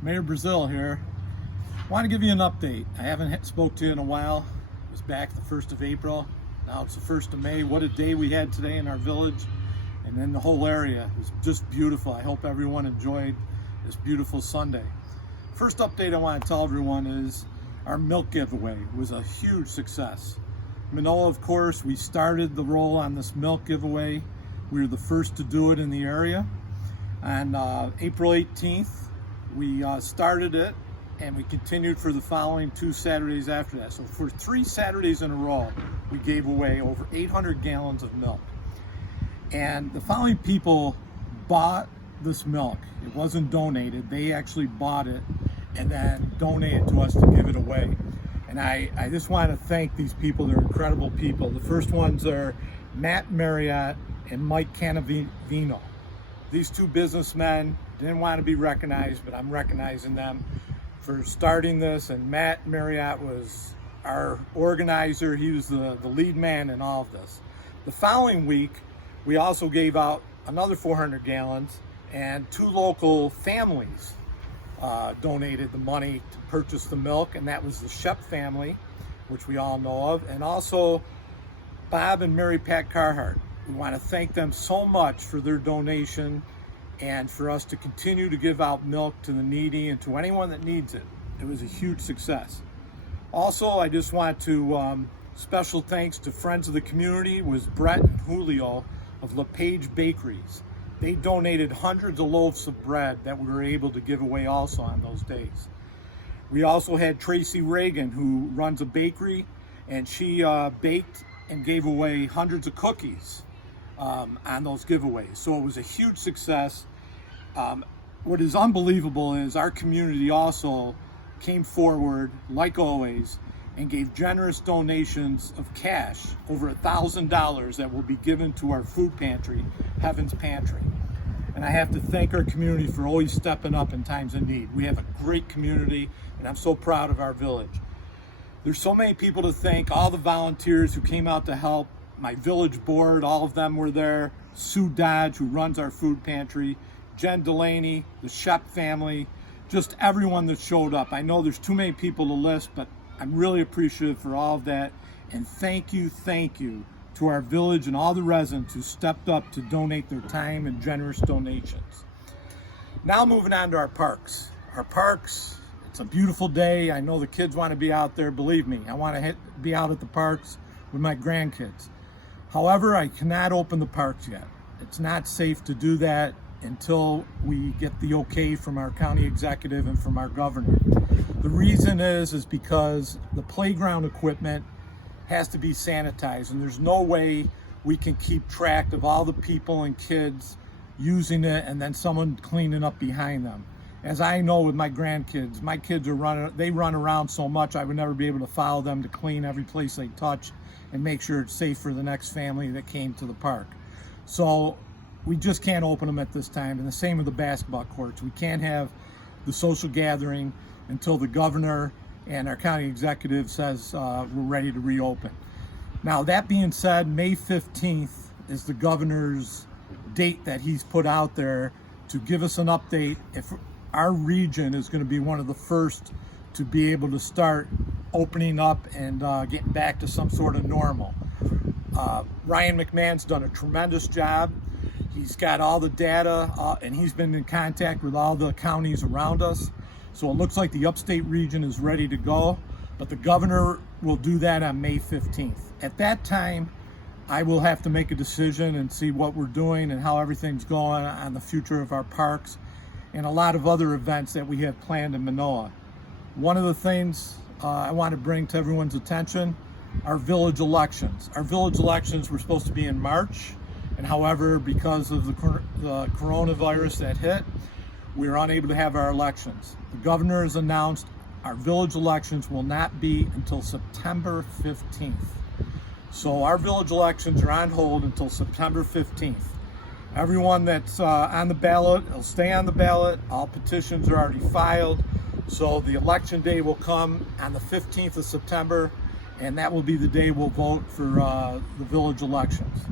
Mayor Brazill here. I want to give you an update. I haven't spoke to you in a while. It was back the 1st of April. Now it's the 1st of May. What a day we had today in our village and in the whole area. It was just beautiful. I hope everyone enjoyed this beautiful Sunday. First update I want to tell everyone is our milk giveaway was a huge success. Minoa, of course, we started the roll on this milk giveaway. We were the first to do it in the area. On April 18th, we started it, and we continued for the following 2 Saturdays after that. So for 3 Saturdays in a row, we gave away over 800 gallons of milk. And the following people bought this milk. It wasn't donated. They actually bought it and then donated to us to give it away. And I just want to thank these people. They're incredible people. The first ones are Matt Marriott and Mike Canavino. These 2 businessmen didn't want to be recognized, but I'm recognizing them for starting this. And Matt Marriott was our organizer. He was the lead man in all of this. The following week, we also gave out another 400 gallons, and 2 local families donated the money to purchase the milk, and that was the Shep family, which we all know of, and also Bob and Mary Pat Carhart. We want to thank them so much for their donation and for us to continue to give out milk to the needy and to anyone that needs it. It was a huge success. Also, I just want to special thanks to friends of the community was Brett and Julio of LePage Bakeries. They donated hundreds of loaves of bread that we were able to give away also on those days. We also had Tracy Reagan, who runs a bakery, and she baked and gave away hundreds of cookies on those giveaways. So it was a huge success. What is unbelievable is our community also came forward, like always, and gave generous donations of cash, over $1,000 that will be given to our food pantry, Heaven's Pantry. And I have to thank our community for always stepping up in times of need. We have a great community, and I'm so proud of our village. There's so many people to thank, all the volunteers who came out to help, my village board, all of them were there, Sue Dodge, who runs our food pantry, Jen Delaney, the Shep family, just everyone that showed up. I know there's too many people to list, but I'm really appreciative for all of that. And thank you to our village and all the residents who stepped up to donate their time and generous donations. Now moving on to our parks. Our parks, it's a beautiful day. I know the kids want to be out there. Believe me, I want to be out at the parks with my grandkids. However, I cannot open the parks yet. It's not safe to do that until we get the okay from our county executive and from our governor. The reason is because the playground equipment has to be sanitized, and there's no way we can keep track of all the people and kids using it and then someone cleaning up behind them. As I know with my grandkids, my kids they run around so much I would never be able to follow them to clean every place they touch and make sure it's safe for the next family that came to the park. So we just can't open them at this time, and the same with the basketball courts. We can't have the social gathering until the governor and our county executive says we're ready to reopen. Now, that being said, May 15th is the governor's date that he's put out there to give us an update if our region is going to be one of the first to be able to start opening up and getting back to some sort of normal. Ryan McMahon's done a tremendous job. He's got all the data and he's been in contact with all the counties around us. So it looks like the upstate region is ready to go, but the governor will do that on May 15th. At that time, I will have to make a decision and see what we're doing and how everything's going on the future of our parks and a lot of other events that we have planned in Minoa. One of the things I want to bring to everyone's attention are village elections. Our village elections were supposed to be in March, and however, because of the coronavirus that hit, we were unable to have our elections. The governor has announced our village elections will not be until September 15th. So our village elections are on hold until September 15th. Everyone that's on the ballot will stay on the ballot. All petitions are already filed. So the election day will come on the 15th of September, and that will be the day we'll vote for the village elections.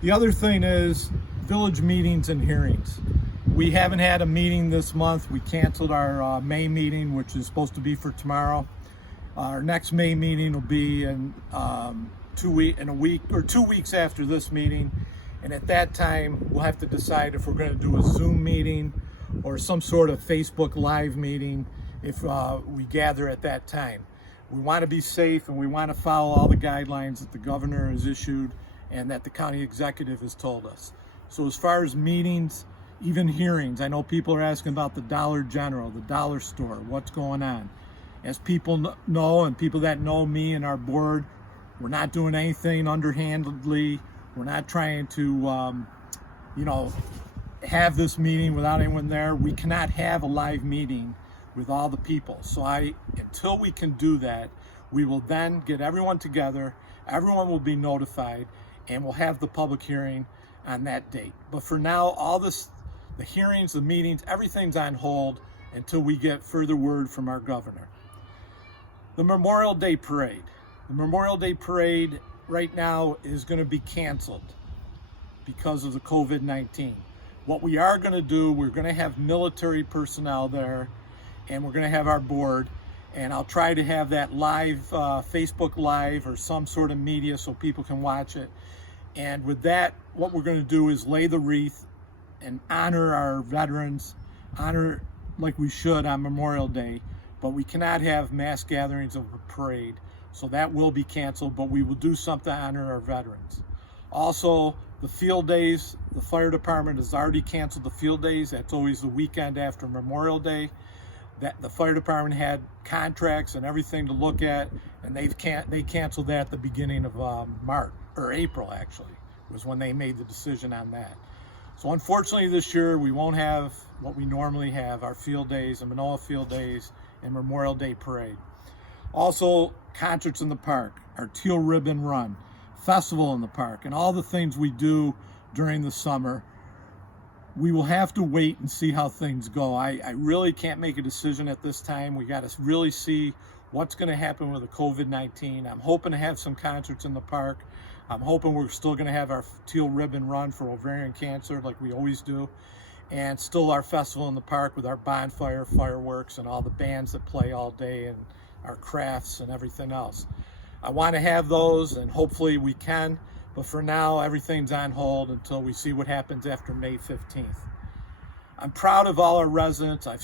The other thing is village meetings and hearings. We haven't had a meeting this month. We canceled our May meeting, which is supposed to be for tomorrow. Our next May meeting will be in a week or 2 weeks after this meeting. And at that time, we'll have to decide if we're going to do a Zoom meeting or some sort of Facebook Live meeting if we gather at that time. We want to be safe and we want to follow all the guidelines that the governor has issued and that the county executive has told us. So as far as meetings, even hearings, I know people are asking about the Dollar General, the dollar store, what's going on. As people know, and people that know me and our board, we're not doing anything underhandedly. We're not trying to, have this meeting without anyone there. We cannot have a live meeting with all the people. So until we can do that, we will then get everyone together. Everyone will be notified, and we'll have the public hearing on that date. But for now, the hearings, the meetings, everything's on hold until we get further word from our governor. The Memorial Day Parade. The Memorial Day Parade right now is going to be canceled because of the COVID-19. What we are going to do, we're going to have military personnel there, and we're going to have our board, and I'll try to have that live, Facebook Live or some sort of media so people can watch it. And with that, what we're going to do is lay the wreath and honor our veterans, honor like we should on Memorial Day, but we cannot have mass gatherings of a parade. So that will be canceled, but we will do something to honor our veterans. Also, the field days, the fire department has already canceled the field days. That's always the weekend after Memorial Day. That the fire department had contracts and everything to look at, and they canceled that at the beginning of March, or April actually, was when they made the decision on that. So unfortunately this year we won't have what we normally have, our field days, the Minoa field days, and Memorial Day Parade. Also, concerts in the park, our Teal Ribbon Run, festival in the park, and all the things we do during the summer. We will have to wait and see how things go. I really can't make a decision at this time. We got to really see what's going to happen with the COVID-19. I'm hoping to have some concerts in the park. I'm hoping we're still going to have our Teal Ribbon Run for ovarian cancer like we always do, and still our festival in the park with our bonfire, fireworks, and all the bands that play all day, and our crafts and everything else. I want to have those, and hopefully we can, but for now everything's on hold until we see what happens after May 15th. I'm proud of all our residents. I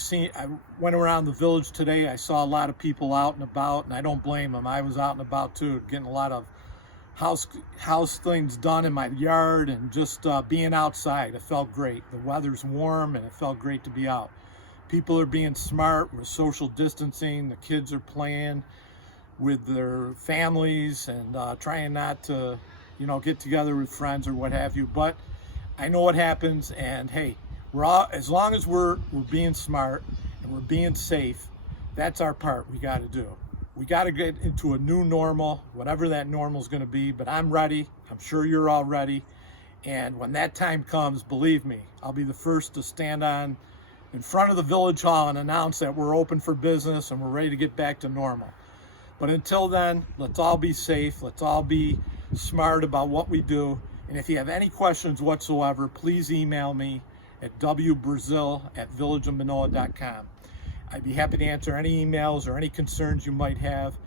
went around the village today. I saw a lot of people out and about, and I don't blame them. I was out and about too, getting a lot of house things done in my yard, and just being outside. It felt great. The weather's warm and it felt great to be out. People are being smart with social distancing. The kids are playing with their families and trying not to get together with friends or what have you. But I know what happens, and hey, as long as we're being smart and we're being safe, that's our part we got to do. We got to get into a new normal, whatever that normal is going to be, but I'm ready. I'm sure you're all ready. And when that time comes, believe me, I'll be the first to stand in front of the village hall and announce that we're open for business and we're ready to get back to normal. But until then, let's all be safe. Let's all be smart about what we do. And if you have any questions whatsoever, please email me at wbrazill@villageofminoa.com. I'd be happy to answer any emails or any concerns you might have.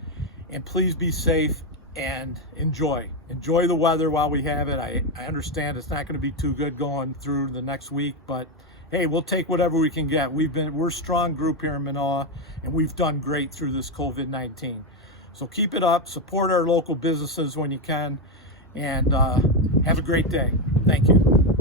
And please be safe and enjoy the weather while we have it. I understand it's not going to be too good going through the next week, but hey, we'll take whatever we can get. We're a strong group here in Minoa, and we've done great through this COVID-19. So keep it up, support our local businesses when you can, and have a great day. Thank you.